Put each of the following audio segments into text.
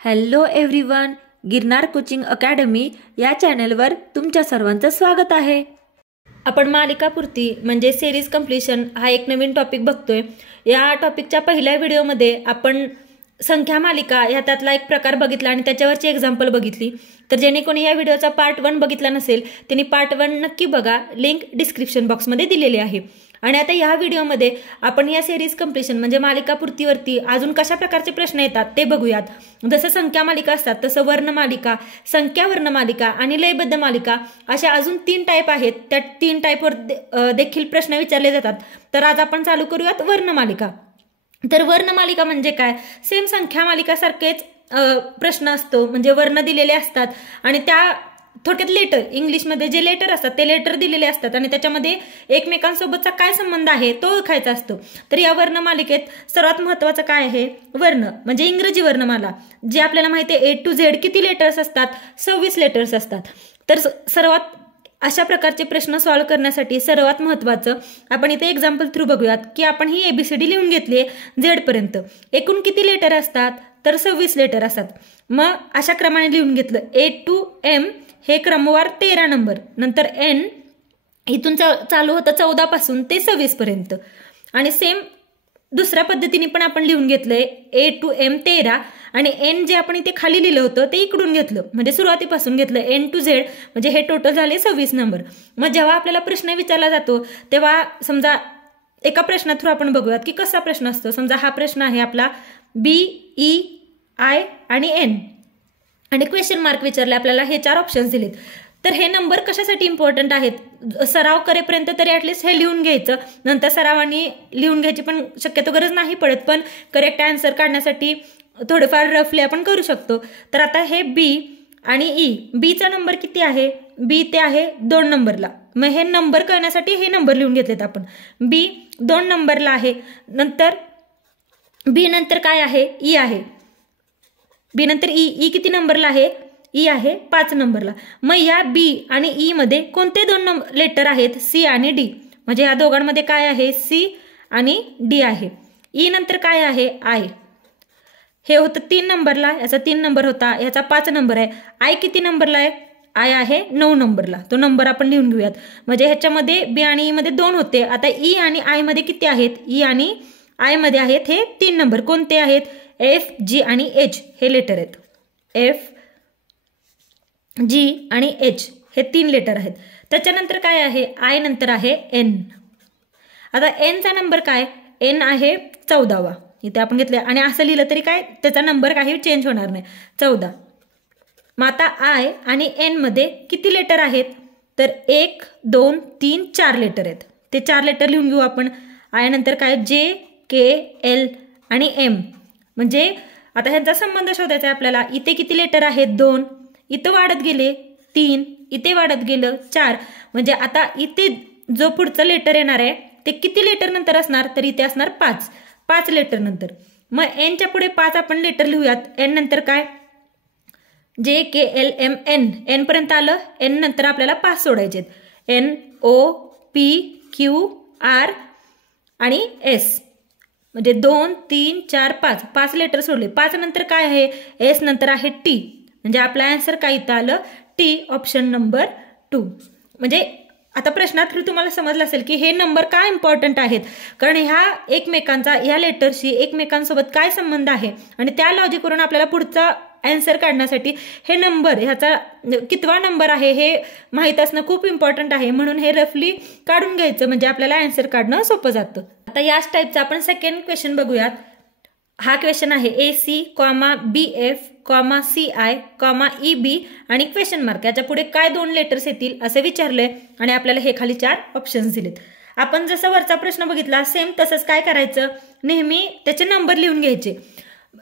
Hello everyone, Girnar coaching academy या चॅनलवर तुमच्या सर्वांचं स्वागत आहे. आपण मालिकापूर्ती म्हणजे सिरीज कंप्लीशन हा एक नवीन टॉपिक बघतोय. या टॉपिकच्या पहिल्या व्हिडिओमध्ये आपण संख्या मालिका या त्यातला एक प्रकार बघितला आणि त्याच्यावरची एक्झाम्पल बघितली. तर ज्याने कोणी या व्हिडिओचा पार्ट 1 बघितला नसेल त्यांनी पार्ट 1 नक्की बघा, लिंक डिस्क्रिप्शन बॉक्समध्ये दिलेली आहे. आणि आता या व्हिडिओमध्ये आपण या सिरीज कंप्लीशन म्हणजे मालिकापूर्तीवरती अजून कशा प्रकारचे प्रश्न येतात ते बघूयात. जसं संख्या मालिका असतात तसं वर्णमालिका, संख्या वर्णमालिका आणि लयबद्ध मालिका अशा अजून 3 टाईप आहेत. त्या 3 टाईपवर देखील प्रश्न विचारले जातात. तर आज आपण चालू करूयात वर्णमालिका. तर वर्णमालिका म्हणजे काय? सेम संख्या मालिकासारखेच प्रश्न असतो, म्हणजे वर्ण दिलेले असतात आणि त्या थोडक्यात लेटर, इंग्लिशमध्ये जे लेटर असतात ते लेटर दिलेले असतात आणि त्याच्यामध्ये एकमेकांसोबतचा काय संबंध आहे तो ओळखायचा असतो. तर या वर्णमालिकेत सर्वात महत्वाचं काय आहे? वर्ण म्हणजे इंग्रजी वर्णमाला, जे आपल्याला माहिती आहे A to Z किती लेटर्स असतात? 26 लेटर्स असतात. तर सर्वात अशा प्रकारचे प्रश्न सॉल्व्ह करण्यासाठी सर्वात महत्त्वाचं आपण इथे एक्झाम्पल थ्रू बघूयात की आपण ही ABCD लिहून घेतली आहे Z पर्यंत. एकूण किती लेटर असतात? तर 26 लेटर असतात. मग अशा क्रमाने लिहून घेतलं. A to M हे क्रमवार 13 नंबर, नंतर N इथून चालू होतं 14 पासून ते 26 पर्यंत. आणि सेम दुसऱ्या पद्धतीने पण आपण लिहून घेतलंय A to M 13 आणि N जे आपण इथे खाली लिहिलं होतं ते इकडून घेतलं, म्हणजे सुरुवातीपासून घेतलं N to Z, म्हणजे हे टोटल झाले 26 नंबर. मग जेव्हा आपल्याला प्रश्न विचारला जातो तेव्हा समजा एका प्रश्ना थ्रू आपण बघूयात की कसा प्रश्न असतो. समजा हा प्रश्न आहे आपला B, E, I आणि N आणि क्वेश्चन मार्क विचारले आपल्याला, हे 4 ऑप्शन्स दिलेत. तर हे नंबर कशासाठी इम्पॉर्टंट आहेत? सराव करेपर्यंत तरी ॲटलिस्ट हे लिहून घ्यायचं. नंतर सरावानी लिहून घ्यायची पण शक्यतो गरज नाही पडत, पण करेक्ट आन्सर काढण्यासाठी थोडंफार रफली आपण करू शकतो. तर आता हे B आणि E, बीचा नंबर किती आहे? B ते आहे 2 नंबरला. मग हे नंबर कळण्यासाठी हे नंबर लिहून घेतलेत आपण. B 2 नंबरला आहे. नंतर B नंतर काय आहे? E आहे. B नंतर E किती नंबरला आहे? E आहे 5 नंबरला. मग या B आणि E मध्ये कोणते 2 लेटर आहेत? C आणि D. म्हणजे या दोघांमध्ये काय आहे? C आणि D आहे. E नंतर काय आहे? I. हे होतं 3 नंबरला, याचा 3 नंबर होता, याचा 5 नंबर आहे. I किती नंबरला आहे? I आहे 9 नंबरला. तो नंबर आपण लिहून घेऊयात. म्हणजे ह्याच्यामध्ये B आणि E मध्ये 2 होते. आता E आणि I मध्ये किती आहेत? E आणि I मध्ये आहेत हे 3 नंबर. कोणते आहेत? F, G आणि H हे लेटर आहेत. F, G आणि H हे 3 लेटर आहेत. त्याच्यानंतर काय आहे? I नंतर आहे N. आता N चा नंबर काय? N आहे 14वा. इथे आपण घेतले आणि असं लिहिलं तरी काय त्याचा नंबर काही चेंज होणार नाही, 14. मग आता I आणि N मध्ये किती लेटर आहेत? तर 1, 2, 3, 4 लेटर आहेत. ते 4 लेटर लिहून घेऊ आपण. I नंतर काय? J, K, L आणि M. म्हणजे आता ह्यांचा संबंध शोधायचा आहे आपल्याला. इथे किती लेटर आहेत? 2. इथं वाढत गेले 3, इथे वाढत गेलं 4. म्हणजे आता इथे जो पुढचं लेटर येणार आहे ते किती लेटर नंतर असणार? तर इथे असणार 5 लेटर नंतर. मग Nच्या पुढे 5 आपण लेटर लिहूयात. N नंतर काय? J, K, L, M, N. N पर्यंत आलं. N नंतर आपल्याला 5 सोडायचे. N, O, P, Q, R आणि S. म्हणजे 2, 3, 4, 5 लेटर सोडले. 5 नंतर काय आहे? S नंतर आहे T. म्हणजे आपला आन्सर काय इथं आलं? T, option number 2. म्हणजे आता प्रश्नात थ्रू तुम्हाला समजलं असेल की हे नंबर का इम्पॉर्टंट आहेत, कारण ह्या एकमेकांचा, ह्या लेटरशी एकमेकांसोबत काय संबंध आहे आणि त्या लॉजिकवरून आपल्याला पुढचा आन्सर काढण्यासाठी हे नंबर, ह्याचा कितवा नंबर आहे हे माहीत असणं खूप इम्पॉर्टंट आहे. म्हणून हे रफली काढून घ्यायचं, म्हणजे आपल्याला आन्सर काढणं सोपं जातं. आता याच टाईपचा आपण सेकंड क्वेश्चन बघूयात. हा क्वेश्चन आहे AC, BF, CI, EB आणि क्वेश्चन मार्क. याच्या पुढे काय 2 लेटर्स येतील असं विचारलंय आणि आपल्याला हे खाली 4 ऑप्शन्स दिलेत. आपण जसं वरचा प्रश्न बघितला सेम तसंच काय करायचं? नेहमी त्याचे नंबर लिहून घ्यायचे.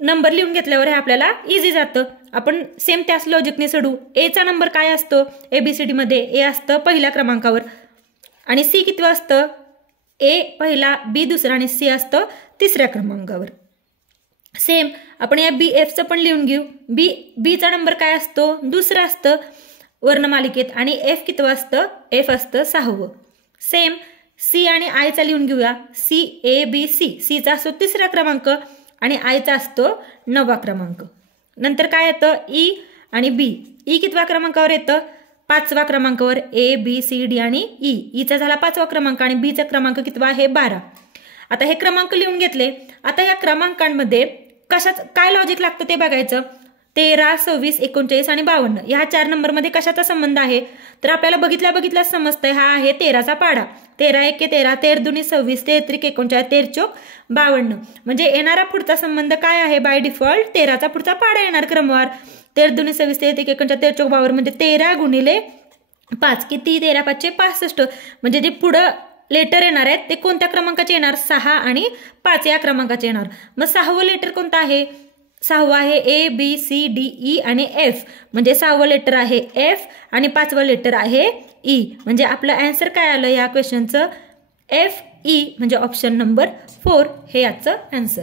नंबर लिहून घेतल्यावर हे आपल्याला इझी जातं. आपण सेम त्याच लॉजिकने सोडू. A चा नंबर काय असतो? ABCD मध्ये A असतं पहिल्या क्रमांकावर आणि C किती असतं? A पहिला, B दुसरा आणि C असतं 3ऱ्या क्रमांकावर. सेम आपण या BF चं पण लिहून घेऊ. B चा नंबर काय असतो? दुसरा असतं वर्णमालिकेत आणि F किती असतं? F असतं 6वं. सेम C आणि I चा लिहून घेऊया. C, A, B, C. C चा असतो 3रा क्रमांक आणि I चा असतो 9वा क्रमांक. नंतर काय येतं ई आणि बी. ई कितव्या क्रमांकावर येतं? 5व्या क्रमांकावर. ए बी सी डी आणि ई. ईचा झाला 5वा क्रमांक आणि बीचा क्रमांक कितवा आहे? 12. आता हे क्रमांक लिहून घेतले. आता या क्रमांकांमध्ये काय लॉजिक लागतं ते बघायचं. 13, 26, 39 आणि 52 ह्या 4 नंबरमध्ये कशाचा संबंध आहे? तर आपल्याला बघितल्याच समजतंय हा आहे 13चा पाढा. 13 एके 13, 13 दुनी 26, 13 त्रिक 39, 13 चोक 52. म्हणजे येणारा पुढचा संबंध काय आहे? बाय डिफॉल्ट 13चा पुढचा पाढा येणार क्रमवार. 13 दुनी 26, 13 त्रिक 39, 13 चोक 52 म्हणजे 13 गुणिले 5 किती? 13 5 65. म्हणजे जे पुढं लेटर येणार आहेत ते कोणत्या क्रमांकाचे येणार? 6 आणि 5 या क्रमांकाचे येणार. मग 6वं लेटर कोणतं आहे? 6वं आहे A B C D E आणि एफ. म्हणजे 6वं लेटर आहे एफ आणि 5वं लेटर आहे ई. म्हणजे आपलं आन्सर काय आलं या क्वेश्चनचं? एफ ई म्हणजे ऑप्शन नंबर 4 हे याचं आन्सर.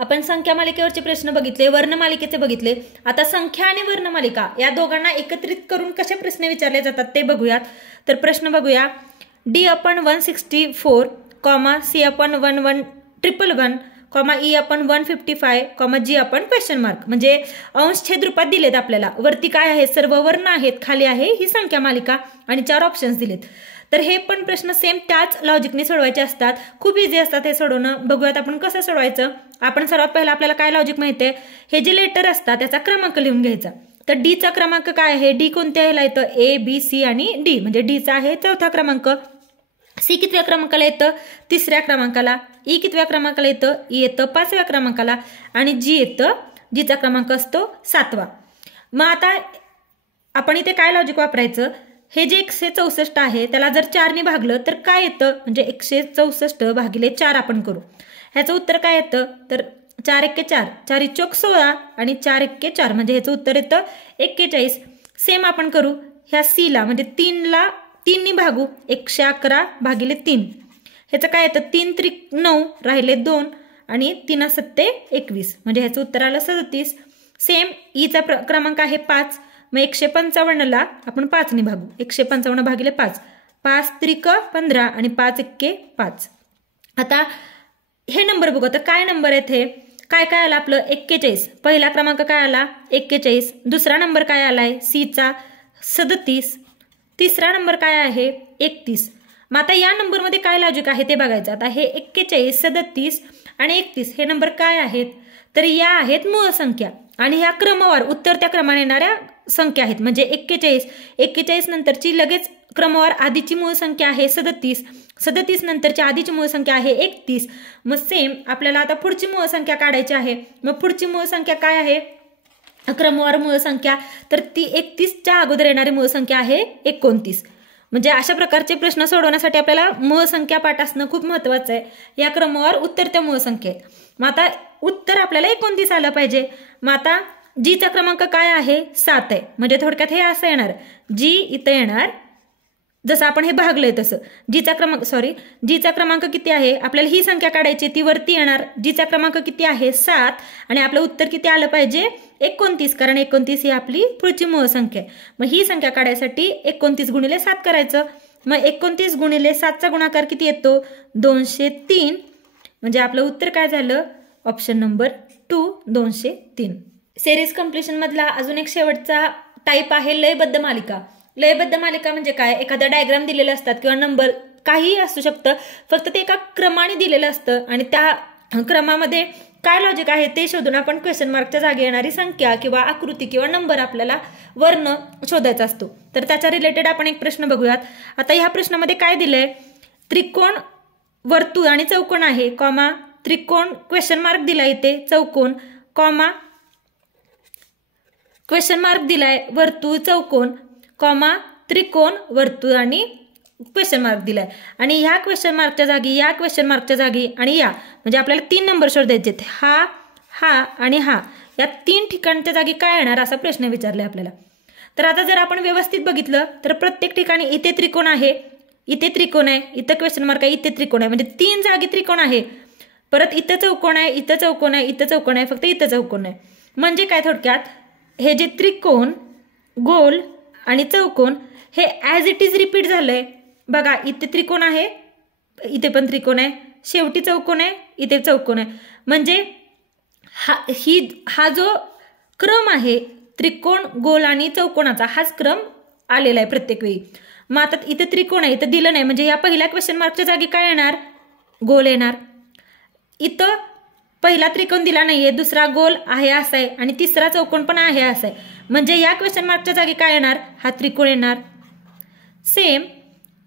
आपण संख्या मालिकेवरचे प्रश्न बघितले, वर्णमालिकेचे बघितले. आता संख्या आणि वर्णमालिका या दोघांना एकत्रित करून कसे प्रश्न विचारले जातात ते बघूयात. तर प्रश्न बघूया. D/164, C/1111, E/155, G/? म्हणजे अंश छेद रूपात दिलेत आपल्याला. वरती काय आहे? सर्व वर्ण आहेत, खाली आहे ही संख्या मालिका आणि 4 ऑप्शन्स दिलेत. तर हे पण प्रश्न सेम त्याच लॉजिकने सोडवायचे असतात. खूप इझी असतात हे सोडवणं. बघूयात आपण कसं सोडवायचं. आपण सर्वात पहिला आपल्याला काय लॉजिक माहिती आहे? हे जे लेटर असतात त्याचा क्रमांक लिहून घ्यायचा. तर डीचा क्रमांक काय आहे? डी कोणत्या ह्याला येतं? ए बी सी आणि डी. म्हणजे डीचा आहे 4था क्रमांक. सी कितव्या क्रमांकाला येतं? 3ऱ्या क्रमांकाला. ई कितव्या क्रमांकाला येतं? ई येतं 5व्या क्रमांकाला आणि जी येतं, जीचा क्रमांक असतो 7वा. मग आता आपण इथे काय लॉजिक वापरायचं? हे जे 164 आहे त्याला जर 4ने भागलं तर काय येतं? म्हणजे 164 भागिले 4 आपण करू. ह्याचं उत्तर काय येतं? तर 4 एक्के 4, 4 चोक 16 आणि 4 एक्के 4 म्हणजे ह्याचं उत्तर येतं 41. सेम आपण करू ह्या सीला, म्हणजे 3 भागू. 111 भागिले 3 ह्याचं काय येतं? 3 त्रिक 9 राहिले 2 आणि 3 7 21 म्हणजे ह्याचं उत्तर आलं 37. सेम ईचा क्रमांक आहे 5. मग 155ला आपण 5ने भागू. 155 भागिले 5, 5 त्रिक 15 आणि 5 एक्के 5. आता हे नंबर बघू. तर काय नंबर आहेत हे? काय काय आलं आपलं? 41. पहिला क्रमांक काय आला? 41. दुसरा नंबर काय आलाय? सीचा 37. तिसरा नंबर काय आहे? 31. मग आता या नंबरमध्ये काय लॉजिक आहे ते बघायचं. आता हे 41, 37 आणि 31 हे नंबर काय आहेत? तर या आहेत मूळ संख्या आणि ह्या क्रमवार उत्तरत्या क्रमाने येणाऱ्या संख्या आहेत. म्हणजे 41 नंतरची लगेच क्रमवार आधीची मूळ संख्या आहे 37 नंतरची आधीची मूळ संख्या आहे 31. मग सेम आपल्याला आता पुढची मूळ संख्या काढायची आहे. मग पुढची मूळ संख्या काय आहे? क्रमवार मूळ संख्या. तर ती 31च्या अगोदर येणारी मूळ संख्या आहे 29. म्हणजे अशा प्रकारचे प्रश्न सोडवण्यासाठी आपल्याला मूळ संख्या पाठ असणं खूप महत्वाचं आहे. या क्रमवार उत्तरत्या मूळ संख्या आहेत. मग आता उत्तर आपल्याला 29 आलं पाहिजे. मग आता जीचा क्रमांक काय आहे? 7 आहे. म्हणजे थोडक्यात हे असं येणार, जी इथं येणार जसं आपण हे भागलंय तसं. जीचा क्रमांक किती आहे? आपल्याला ही संख्या काढायची, ती वरती येणार. जीचा क्रमांक किती आहे? 7 आणि आपलं उत्तर किती आलं पाहिजे? 29. कारण 29 ही आपली पुढची मूळ संख्या आहे. मग ही संख्या काढायसाठी 29 गुणिले 7 करायचं. मग 29 गुणिले 7चा गुणाकार किती येतो? 203. म्हणजे आपलं उत्तर काय झालं? Option number 2 203. सिरीज कम्प्लिशन मधला अजून एक शेवटचा टाईप आहे लयबद्ध मालिका. लयबद्ध मालिका म्हणजे काय? एखादा डायग्राम दिलेला असतात किंवा नंबर काहीही असू शकतं, फक्त ते एका क्रमाने दिलेलं असतं आणि त्या क्रमामध्ये काय लॉजिक आहे ते शोधून आपण क्वेश्चन मार्कच्या जागी येणारी संख्या किंवा आकृती किंवा नंबर आपल्याला वर्ण शोधायचा असतो. तर त्याच्या रिलेटेड आपण एक प्रश्न बघूयात. आता ह्या प्रश्नामध्ये काय दिलंय? त्रिकोण, वर्तुळ आणि चौकोन आहे, कॉमा त्रिकोण क्वेश्चन मार्क दिलाय इथे, चौकोन कॉमा क्वेश्चन मार्क दिलाय, वर्तुळ चौकोन कॉमा त्रिकोण वर्तुळ आणि क्वेश्चन मार्क दिलाय. आणि ह्या क्वेश्चन मार्कच्या जागी, या क्वेश्चन मार्कच्या जागी आणि या, म्हणजे आपल्याला 3 नंबर शोधायचे. हा आणि हा या 3 ठिकाणच्या जागी काय येणार असा प्रश्न विचारलाय आपल्याला. तर आता जर आपण व्यवस्थित बघितलं तर प्रत्येक ठिकाणी इथे त्रिकोण आहे, इथे त्रिकोण आहे, इथं क्वेश्चन मार्क आहे, इथे त्रिकोण आहे. म्हणजे 3 जागी त्रिकोण आहे. परत इथं चौकोन आहे, इथं चौकोन आहे, इथं चौकोन आहे, फक्त इथं चौकोन आहे. म्हणजे काय थोडक्यात हे जे त्रिकोण, गोल आणि चौकोन हे ॲज इट इज रिपीट झालंय. बघा इथे त्रिकोण आहे, इथे पण त्रिकोण आहे, शेवटी चौकोन आहे, इथे चौकोन आहे. म्हणजे हा जो क्रम आहे त्रिकोण, गोल आणि चौकोनाचा, हाच क्रम आलेला आहे प्रत्येक वेळी. मग आता इथे त्रिकोण आहे, इथं दिलं नाही, म्हणजे या पहिल्या क्वेश्चन मार्कच्या जागी काय येणार? गोल येणार. इथं पहिला त्रिकोण दिला नाहीये, दुसरा गोल आहे असा आहे आणि तिसरा चौकोन पण आहे असा आहे, म्हणजे या क्वेश्चन मार्कच्या जागी काय येणार? हा त्रिकोण येणार. सेम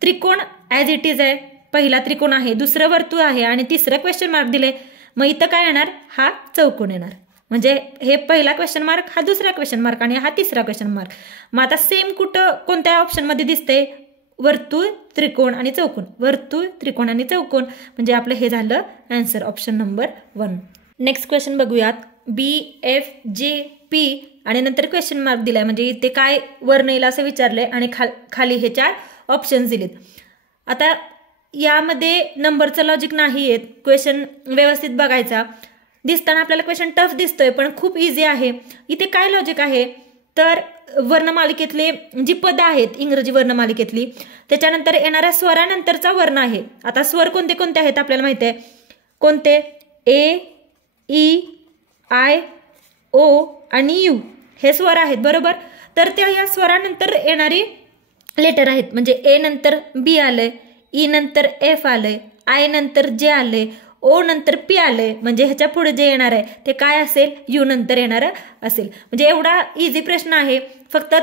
त्रिकोण ॲज इट इज आहे, पहिला त्रिकोण आहे, दुसरं वर्तुळ आहे आणि तिसरं क्वेश्चन मार्क दिले, मग इथं काय येणार? हा चौकोन येणार. म्हणजे हे पहिला क्वेश्चन मार्क, हा दुसरा क्वेश्चन मार्क आणि हा तिसरा क्वेश्चन मार्क. मग आता सेम कुठं कोणत्या ऑप्शनमध्ये दिसते? वर्तुळ, त्रिकोण आणि चौकोन, वर्तुळ, त्रिकोण आणि चौकोन, म्हणजे आपलं हे झालं answer, option number 1. Next question बघूयात. BFJP आणि नंतर क्वेश्चन मार्क दिलाय, म्हणजे इथे काय वर्ण येईल असं विचारलंय आणि खाली हे 4 ऑप्शन्स दिलेत. आता यामध्ये नंबरचं लॉजिक नाही आहे, क्वेश्चन व्यवस्थित बघायचा. दिसताना आपल्याला क्वेश्चन टफ दिसतोय पण खूप इझी आहे. इथे काय लॉजिक आहे? तर वर्णमालिकेतले जी पदं आहेत इंग्रजी वर्णमालिकेतली, त्याच्यानंतर येणाऱ्या स्वरानंतरचा वर्ण आहे. आता स्वर कोणते कोणते आहेत आपल्याला माहिती आहे. कोणते? ए, ई, आय, ओ आणि यू हे स्वर आहेत, बरोबर. तर त्या या स्वरानंतर येणारी लेटर आहेत, म्हणजे ए नंतर बी आलंय, ई नंतर एफ आलंय, आय नंतर जे आलंय, ओ नंतर पी आलंय, म्हणजे ह्याच्या पुढे जे येणार आहे ते काय असेल? यू नंतर येणारं असेल. म्हणजे एवढा इझी प्रश्न आहे, फक्त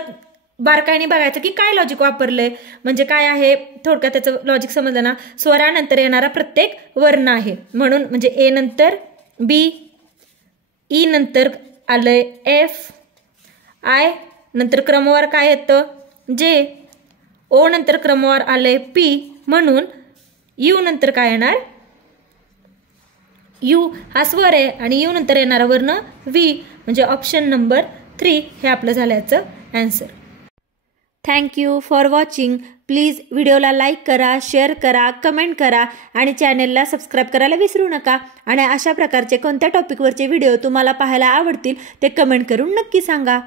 बारकाईने बघायचं की काय लॉजिक वापरलंय, म्हणजे काय आहे. थोडक्यात त्याचं लॉजिक समजलं ना, स्वरानंतर येणारा प्रत्येक वर्ण आहे म्हणून, म्हणजे ए नंतर बी, ई नंतर आलंय एफ, आय नंतर क्रमवार काय येतं? जे, ओ नंतर क्रमवार आलंय पी, म्हणून यू नंतर काय येणार? यू हा स्वर आहे आणि यू नंतर येणारा वर्ण व्ही, म्हणजे ऑप्शन नंबर 3 हे आपलं झालं याचं answer. Thank you for watching. Please व्हिडिओला लाईक करा, शेअर करा, कमेंट करा आणि चॅनेलला सबस्क्राईब करायला विसरू नका. आणि अशा प्रकारचे कोणत्या टॉपिकवरचे व्हिडिओ तुम्हाला पाहायला आवडतील ते कमेंट करून नक्की सांगा.